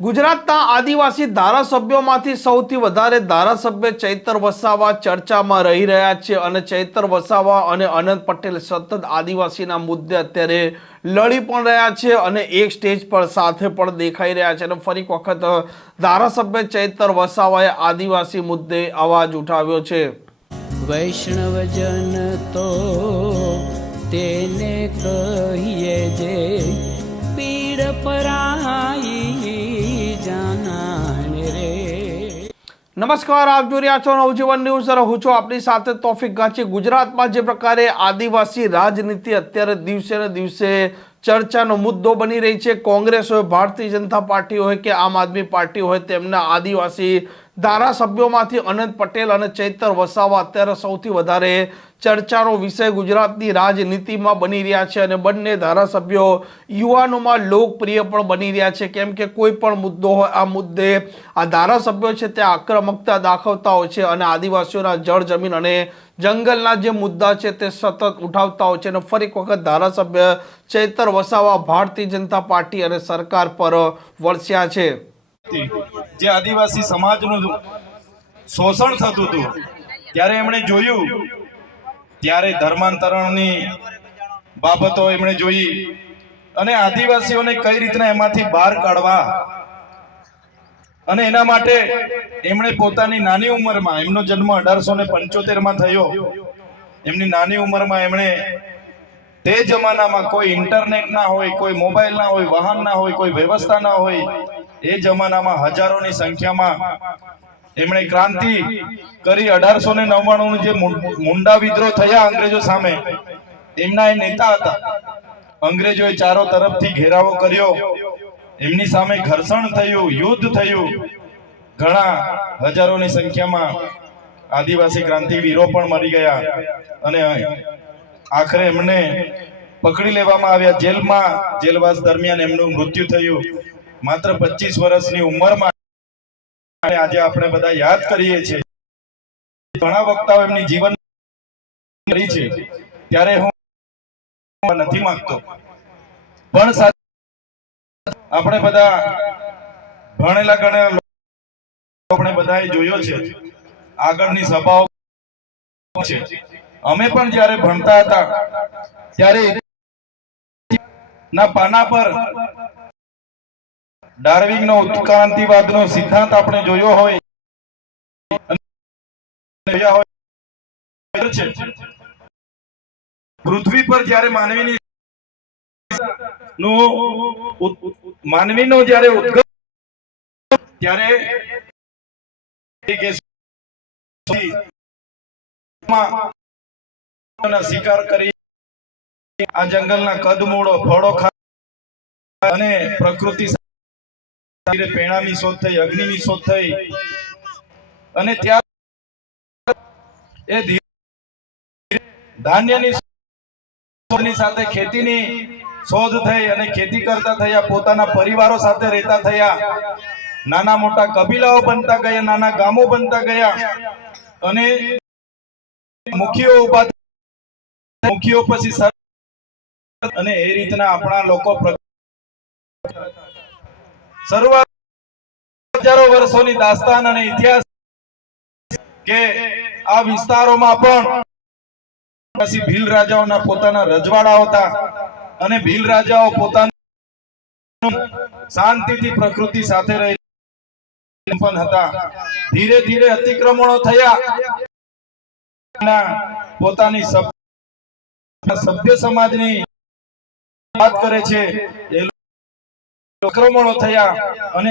ગુજરાતના આદિવાસી ધારાસભ્યોમાંથી સૌથી વધારે ધારાસભ્ય ચૈતર વસાવા ચર્ચામાં રહી રહ્યા છે અને ચૈતર વસાવા અને અનંત પટેલ સતત આદિવાસીના મુદ્દે અત્યારે લડી પણ રહ્યા છે અને એક સ્ટેજ પર સાથે પણ દેખાઈ રહ્યા છે. અને ફરી વખત ધારાસભ્ય ચૈતર વસાવાએ આદિવાસી મુદ્દે અવાજ ઉઠાવ્યો છે. વૈષ્ણવજન તો તેને કહીએ જે પીડ પરાઈ નમસ્કાર, આપ જોઈ રહ્યા છો નવજીવન ન્યૂઝ. અને હું છું આપની સાથે તોફિક ગાંચી. ગુજરાતમાં જે પ્રકારે આદિવાસી રાજનીતિ અત્યારે દિવસે ને દિવસે ચર્ચાનો મુદ્દો બની રહી છે. કોંગ્રેસ હોય, ભારતીય જનતા પાર્ટી હોય કે આમ આદમી પાર્ટી હોય, તેમના આદિવાસી ધારાસભ્યોમાંથી અનંત પટેલ અને ચૈતર વસાવા અત્યારે સૌથી વધારે ચર્ચાનો વિષય ગુજરાતની રાજનીતિમાં બની રહ્યા છે અને બંને ધારાસભ્યો યુવાનોમાં લોકપ્રિય પણ બની રહ્યા છે. કેમ કે કોઈ પણ મુદ્દો હોય, આ મુદ્દે આ ધારાસભ્યો છે તે આક્રમકતા દાખવતા હોય છે અને આદિવાસીઓના જળ જમીન અને જંગલના જે મુદ્દા છે તે સતત ઉઠાવતા હોય છે અને ફરી એક વખત ધારાસભ્ય ચૈતર વસાવા ભારતીય જનતા પાર્ટી અને સરકાર પર વરસ્યા છે. જે આદિવાસી સમાજનું શોષણ થતું હતું, ત્યારે એમણે જોયું, ત્યારે ધર્માંતરણની બાબતો એમણે જોઈ અને આદિવાસીઓને કઈ રીતના એમાંથી બહાર કાઢવા અને એના માટે એમણે પોતાની નાની ઉંમરમાં, એમનો જન્મ અઢારસો ને પંચોતેરમાં થયો, એમની નાની ઉંમરમાં એમણે તે જમાનામાં કોઈ ઇન્ટરનેટ ના હોય, કોઈ મોબાઈલ ના હોય, વાહન ના હોય, કોઈ વ્યવસ્થા ના હોય એ જમાનામાં હજારોની સંખ્યામાં એમણે ક્રાંતિ કરી અઢારસો ને નવ્વાણું જે મુંડા વિદ્રોહ થયા અંગ્રેજો સામે, એમના એ નેતા હતા. અંગ્રેજોએ ચારો તરફથી ઘેરાવો કર્યો. એમની સામે ઘર્ષણ થયું, યુદ્ધ થયું. ઘણા હજારોની સંખ્યામાં આદિવાસી ક્રાંતિવીરો પણ મરી ગયા. અને આખરે એમને પકડી લેવામાં આવ્યા. જેલમાં, જેલવાસ દરમિયાન એમનું મૃત્યુ થયું. માત્ર પચીસ વર્ષની ઉંમરમાં આજે આપણે બધા યાદ કરીએ છીએ. ઘણા વક્તાઓ એમની જીવન કરી છે. ત્યારે હું નથી માંગતો. પણ આપણે બધા ભણેલા ગણેલા આપણે બધાએ જોયો છે. આગળની સભાઓ છે. અમે પણ જ્યારે ભણતા હતા, ત્યારે ના પાના પર ડાર્વિંગ નો ઉત્ક્રાંતિવાદ નો સિદ્ધાંત આપણે જોયો હોય. પૃથ્વી પર જ્યારે માનવીની નું માનવીનો જ્યારે ઉદ્ગમ ત્યારે શિકાર કરી આ જંગલના કદમૂળો, ફળો ખા, અને પ્રકૃતિ સાથે શોધ થઈ, અગ્નિની શોધ થઈ. અને ત્યાં એ ધાન્યની સાથે ખેતીની શોધ થઈ અને ખેતી કરતા થયા, પોતાના પરિવારો સાથે રહેતા થયા. નાના મોટા કબીલાઓ બનતા ગયા, નાના ગામો બનતા ગયા. અને મુખીઓ ઊભા મુખીઓ પછી અને એ રીતના આપણા લોકો પ્ર- હજારો વર્ષોની દાસ્તાન અને ઇતિહાસ કે આ વિસ્તારોમાં પણ ભીલ રાજાઓના પોતાના રજવાડા હતા અને ભીલ રાજાઓ પોતાના શાંતિથી પ્રકૃતિ સાથે રહી પણ હતા. ધીરે ધીરે અતિક્રમણો થયા. પોતાની સભ્ય સમાજની વાત કરે છે. આક્રમણો થયા અને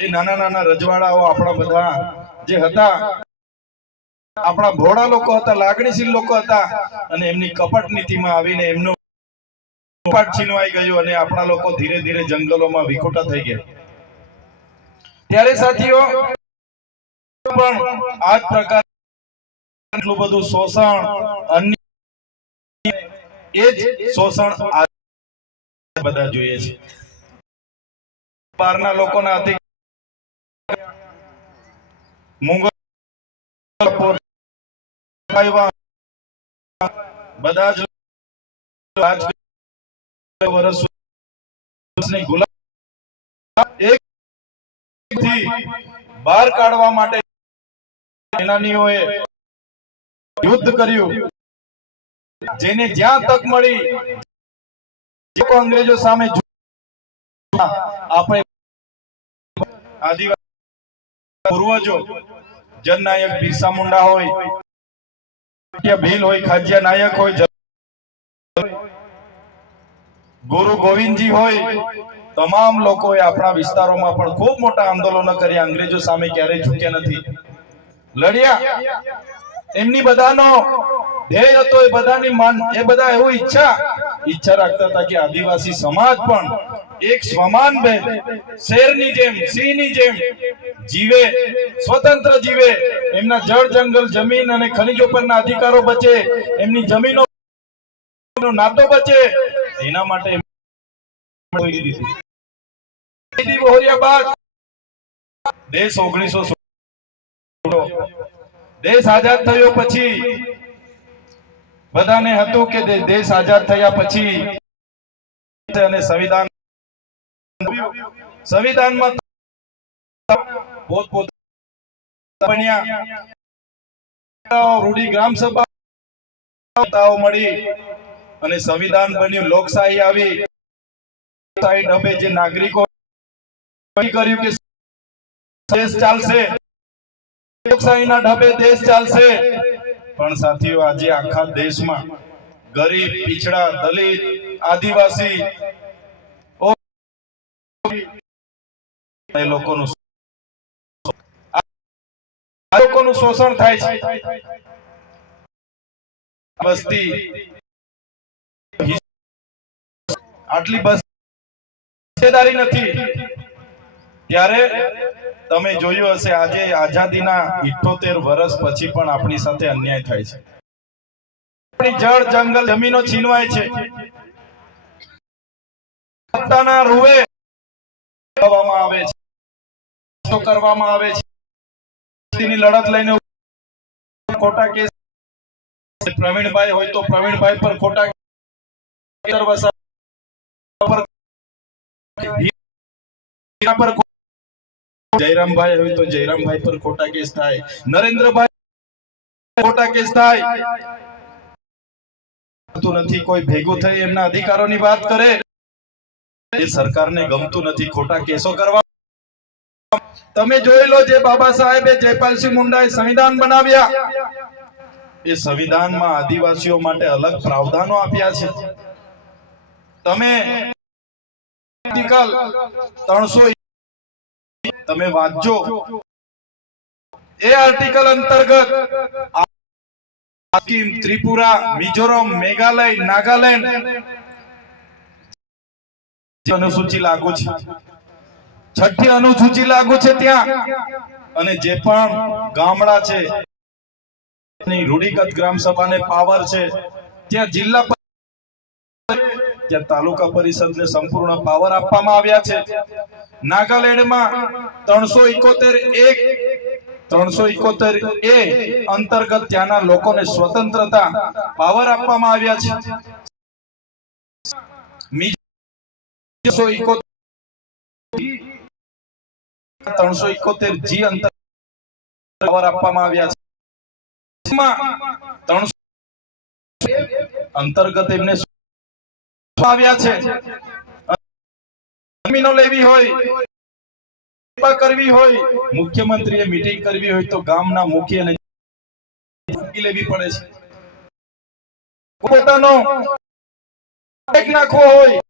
એ નાના નાના રજવાડાઓ આપણા બધા જે હતા, આપણા ભોળા લોકો હતા, લાગણીશીલ લોકો હતા, અને એમની કપટ નીતિમાં આવીને એમનો કપાટ છીનવાઈ ગયું અને આપણા લોકો ધીરે ધીરે જંગલોમાં વિખોટા થઈ ગયા. ત્યારે સાથીઓ, પણ આ જ પ્રકાર એટલું બધું શોષણ અન્ય એ જ શોષણ બધા જોઈએ છે. બહારના લોકોના અતિ બધા જ ગુલામ. એક થી બહાર કાઢવા માટે સેનાનીઓએ યુદ્ધ કર્યું. જેને જ્યાં તક મળી અંગ્રેજો સામે આપણે આદિવાસી પૂર્વજો, જનનાયક બિરસા મુંડા હોય ભીલ હોય ખાજ્યા નાયક હોય ગુરુ ગોવિંદજી હોય, તમામ લોકોએ આપણા વિસ્તારોમાં પણ ખૂબ મોટા આંદોલનો કર્યા. અંગ્રેજો સામે ક્યારેય ઝૂક્યા નથી. લડ્યા. એમની બધાનો ધ્યેય હતો, એ બધાની માન એ બધા એવું ઈચ્છા ઈચ્છા રાખતા હતા કે આદિવાસી સમાજ પણ એક સ્વમાન બે શેરની જેમ, સિંહની જેમ જીવે, સ્વતંત્ર જીવે. એમના જળ, જંગલ, જમીન અને ખનિજો પરના અધિકારો બચે. એમની જમીનો નાતો બચે. એના માટે દેશ ઓગણીસો દેશ આઝાદ થયો પછી બધાને હતું કે દેશ આઝાદ થયા પછી અને સંવિધાન સંવિધાનમાં પોતપોત બન્યા. રૂઢી ગ્રામ સભા મળી અને સંવિધાન બન્યું. લોકશાહી આવી. લોકશાહી ઢબે જે નાગરિકો કર્યું કે દેશ ચાલશે. લોકશાહીના ઢબે દેશ ચાલશે. પણ સાથીઓ, આજે આખા દેશમાં ગરીબ, પીછડા, દલિત, આદિવાસી લોકોનું લોકોનું શોષણ થાય છે. આટલી બસ નથી. ત્યારે તમે જોયું હશે, આજે આઝાદીના 78 વર્ષ પછી પણ આપણી સાથે અન્યાય થાય છે. આપણી જળ જંગલ જમીનો છીનવાય છે. સત્તાના રૂવે કરવામાં આવે છે. કરવામાં આવે છે. લડત લઈને ખોટા કેસ પ્રવીણભાઈ હોય તો પ્રવીણભાઈ પર ખોટા પર જયરામભાઈ હોય તો જયરામભાઈ પર ખોટા કેસ થાય. નરેન્દ્રભાઈ ખોટા કેસ થાય. નથી, કોઈ ભેગું થઈ એમના અધિકારોની વાત કરે. એ સરકારને ગમતું નથી ખોટા કેસો કરવા. તમે જોઈ જે બાબા સાહેબે જયપાલસિંહ મુંડાએ સંવિધાન બનાવ્યા. એ સંવિધાનમાં આદિવાસીઓ માટે અલગ પ્રાવધાનો આપ્યા છે. તમે આર્ટિકલ ત્રણસો તમે વાંચજો. એ આર્ટિકલ અંતર્ગત સિક્કિમ ત્રિપુરા, મિઝોરમ, મેઘાલય, નાગાલેન્ડ અનુસૂચિ લાગુ છે. છઠ્ઠી અનુસૂચિ લાગુ છે ત્યાં. અને જે પણ ગામડા છે રૂઢિગત ગ્રામ સભાને પાવર છે, ત્યાં જિલ્લા ત્યાં તાલુકા પરિષદને સંપૂર્ણ પાવર આપવામાં આવ્યા છે. નાગાલેન્ડમાં ત્રણસો ઇકોતેર એક, ત્રણસો ઇકોતેર એ અંતર્ગત ત્યાંના લોકોને સ્વતંત્રતા પાવર આપવામાં આવ્યા છે. ત્રણસો ઇકોતેર જી અંતર પાવર આપવામાં આવ્યા છે. ત્રણસો અંતર્ગત એમને આવ્યા છે. જમીનો લેવી હોય કરવી હોય, મુખ્યમંત્રીએ મીટિંગ કરવી હોય તો ગામના મુખ્યને લેવી પડે છે. પોતાનો નાખવો હોય,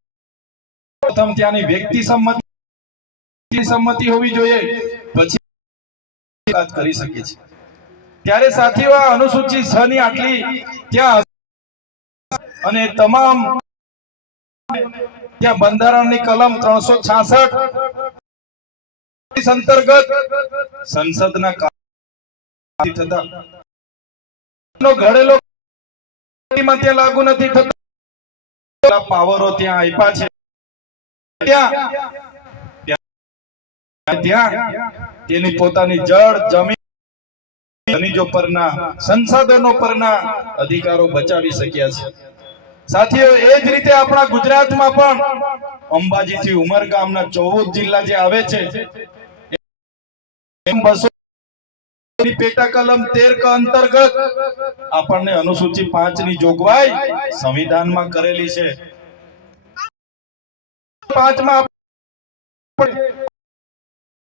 પ્રથમ ત્યાંની વ્યક્તિ સંમતિ સંમતિ હોવી જોઈએ, પછી વાત કરી શકે છે ત્યારે સાથીઓ અનુસૂચિત અનુસૂચિ છ ની આટલી ત્યાં અને તમામ ત્યાં બંધારણની કલમ ત્રણસો છાસઠ અંતર્ગત સંસદના ઘડેલો ત્યાં લાગુ નથી થતા. પાવરો ત્યાં આપ્યા છે. ત્યાં તેની પોતાની જળ, જમીન, ખનિજો પરના સંસાધનો પરના અધિકારો બચાવી શક્યા છે. સાથીઓ, એ જ રીતે આપણા ગુજરાતમાં પણ અંબાજીથી ઉમરગામના ચૌદ જિલ્લા જે આવે છે જોગવાઈ સંવિધાનમાં કરેલી છે. પાંચમાં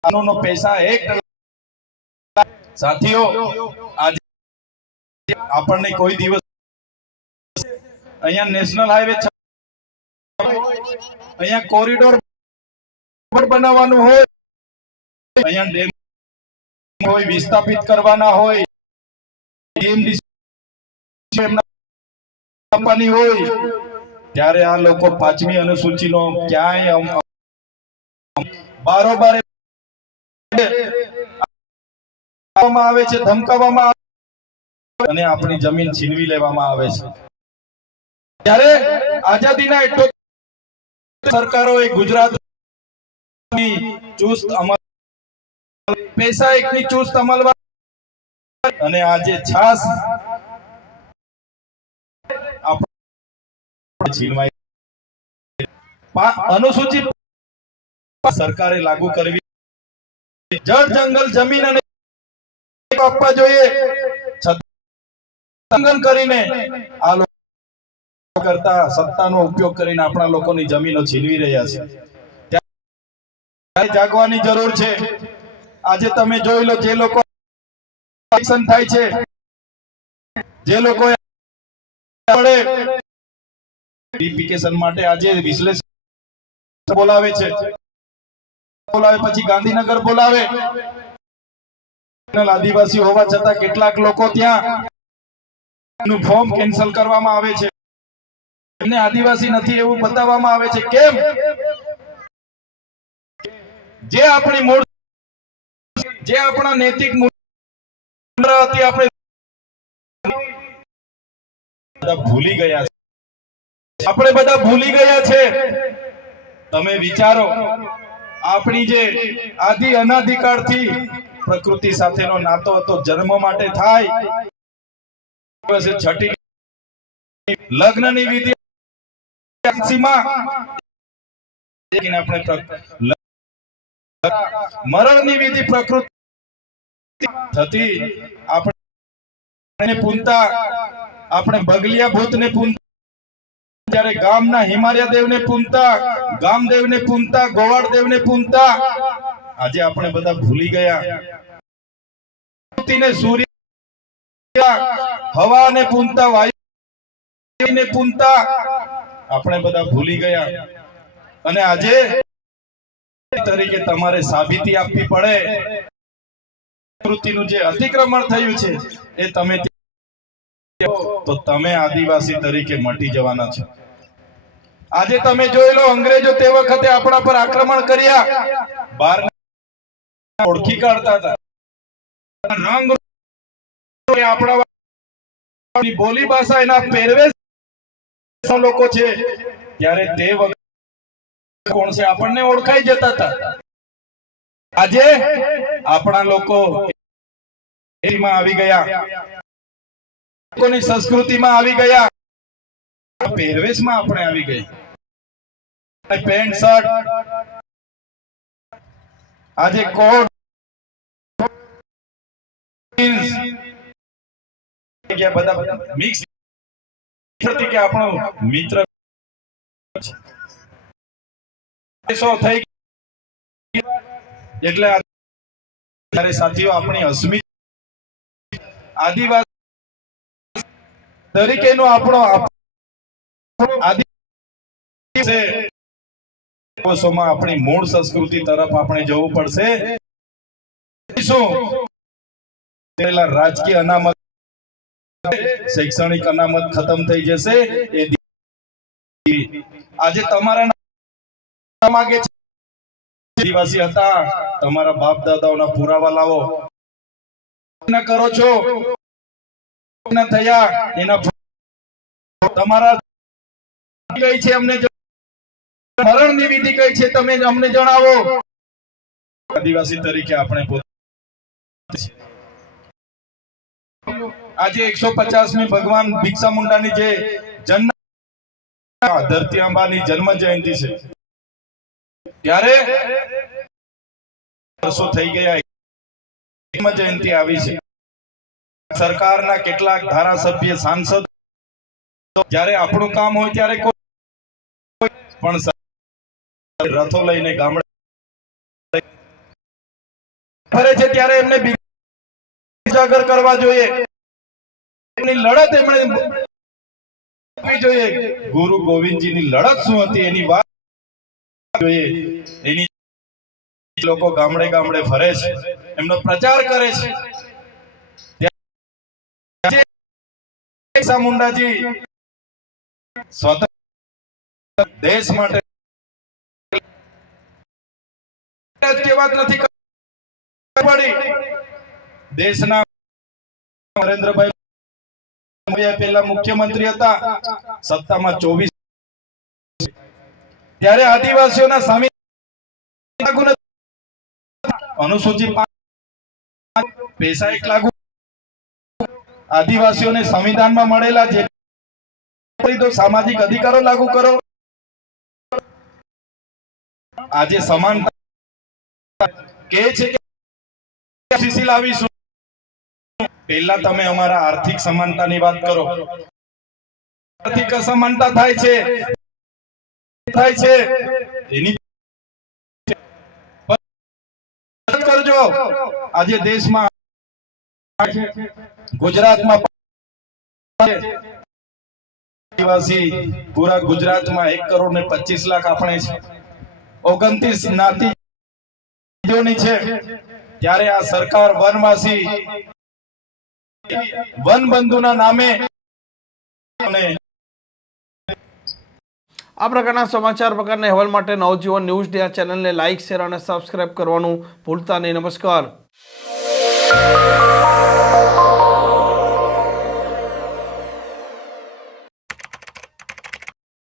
કાનૂનો પૈસા એક સાથીઓ, આજે આપણને કોઈ દિવસ અહીંયા નેશનલ હાઈવે અહીંયા કોરિડોર બનાવવાનું હોય. અહીંયા ડેમ હોય, વિસ્થાપિત કરવાના હોય. DMDC હોય. ત્યારે આ લોકો પાંચમી અનુસૂચિનો ક્યાંય બારોબાર આવે છે, ધમકાવવામાં આવે અને આપણી જમીન છીનવી લેવામાં આવે છે. ત્યારે આઝાદીના એટલો સરકારોએ ગુજરાત ચુસ્ત અમલ પૈસા એકની ચુસ્ત અમલવારી અને આજે છાસ અનુસૂચિત સરકારે લાગુ કરવી. જળ, જંગલ, જમીન અને આપવા જોઈએ. કરીને આ કરતા સત્તાનો ઉપયોગ કરીને આપણા લોકોની જમીનો છીનવી રહ્યા છે. ત્યારે જાગવાની જરૂર છે. આજે તમે જોઈ લો જે લોકો થાય છે. જે લોકો માટે આજે વિશ્લેષણ બોલાવે છે. બોલાવે પછી ગાંધીનગર બોલાવે. આદિવાસી હોવા છતાં કેટલાક લોકો ત્યાં ફોર્મ કેન્સલ કરવામાં આવે છે. એમને આદિવાસી નથી એવું બતાવવામાં આવે છે. કેમ? જે આપણી મૂળ જે આપણા નૈતિક હતી, આપણે ભૂલી ગયા છે. આપણે બધા ભૂલી ગયા છે. તમે વિચારો, આપણી જે આદિ અનાદિકાળથી પ્રકૃતિ સાથેનો નાતો હતો, જન્મ માટે થાય. છઠ્ઠી લગ્નની વિધિ માં લેકિન આપણે પ્ર- મરણની વિધિ પ્રકૃતિ થતી આપણે પૂનતા, આપણે બગલિયા ભૂતને પૂનતા, જ્યારે ગામના હિમાલય દેવને પૂનતા, ગામદેવને પૂનતા ગોવાળ દેવને પૂનતા, આજે આપણે બધા ભૂલી ગયા. સૂર્ય સૂર્ય, હવાને પૂનતા, વાયુને પૂનતા આપણે બધા ભૂલી ગયા. અને આજે તરીકે તમારે સાબિતી આપવી પડે. પ્રકૃતિનું જે અતિક્રમણ થયું છે, એ તમે તો તમે આદિવાસી તરીકે મટી જવાના છો. આજે તમે જોઈ લો, અંગ્રેજો તે વખતે આપણા પર આક્રમણ કર્યા. બાર ઓળખી કાઢતા હતા. રંગ આપણા બોલી ભાષા એના પહેરવેશ લોકો છે, ત્યારે તે વખતે કોણ છે? આપણને ઓળખાઈ જતા હતા. આજે આપણા લોકો એમાં આવી ગયા. લોકોની સંસ્કૃતિમાં આવી ગયા. પહેરવેશમાં આપણે આવી ગઈ. Pant, shirt. આજે કોટ. બધા મિક્સ કે આપણો મિત્ર થઈ એટલે ત્યારે સાથીઓ, આપણી અસ્મિત આદિવાસી તરીકેનો આપણો આપ- આદિ છે દિવસોમાં આપણી મૂળ સંસ્કૃતિ તરફ આપણે જવું પડશે. શું? રાજકીય અનામત શૈક્ષણિક અનામત ખતમ થઈ જશે, એ આજે તમારા માંગે છે. આદિવાસી હતા, તમારા બાપ દાદાઓના પુરાવા લાવો. કરો છો. થયા, એના તમારા કઈ છે અમને. મરણની વિધિ કઈ છે તમે અમને જણાવો. આદિવાસી તરીકે આપણે પોતે આજે એકસો પચાસમી ભગવાન ભિક્ષા મુંડાની જે જન્મ ધરતી આંબાની જન્મ જયંતિ છે. ત્યારે વર્ષો થઈ ગયા. જન્મ જયંતિ આવી છે. સરકારના કેટલાક ધારાસભ્ય, સાંસદ, જ્યારે આપણું કામ હોય ત્યારે કોઈ પણ રથો લઈને ગામડે ફરે છે, ત્યારે એમને ઉજાગર કરવા જોઈએ. એમની લડત એમણે જોઈએ. ગુરુ ગોવિંદજીની લડત શું હતી એની વાત જોઈએ. એની લોકો ગામડે ગામડે ફરે છે. એમનો પ્રચાર કરે છે. મુંડાજી, સ્વતંત્ર દેશ માટે વાત નથી દેશના નરેન્દ્રભાઈ પહેલા મુખ્યમંત્રી હતા, સત્તામાં ચોવીસ. ત્યારે આદિવાસીઓના સામે અનુસૂચિત પૈસા એક લાગુ. આદિવાસીઓને સંવિધાનમાં મળેલા જે સામાજિક અધિકારો લાગુ કરો. આજે સમાનતા કે છે કે લાવીશું? પહેલા તમે અમારા આર્થિક સમાનતાની વાત કરો. આર્થિક અસમાનતા થાય છે. થાય છે. એની કરજો. આજે દેશમાં ગુજરાતમાં એક કરોડ ને પચીસ લાખ આપણે છે. ઓગણત્રીસ જ્ઞાતિઓની છે. ત્યારે આ સરકાર વનવાસી વન બંધુના નામે આ પ્રકારના સમાચાર પ્રકારના અહેવાલ માટે નવજીવન ન્યૂઝ ડે આ ચેનલને લાઇક, શેર અને સબસ્ક્રાઇબ કરવાનું ભૂલતા નહીં. નમસ્કાર.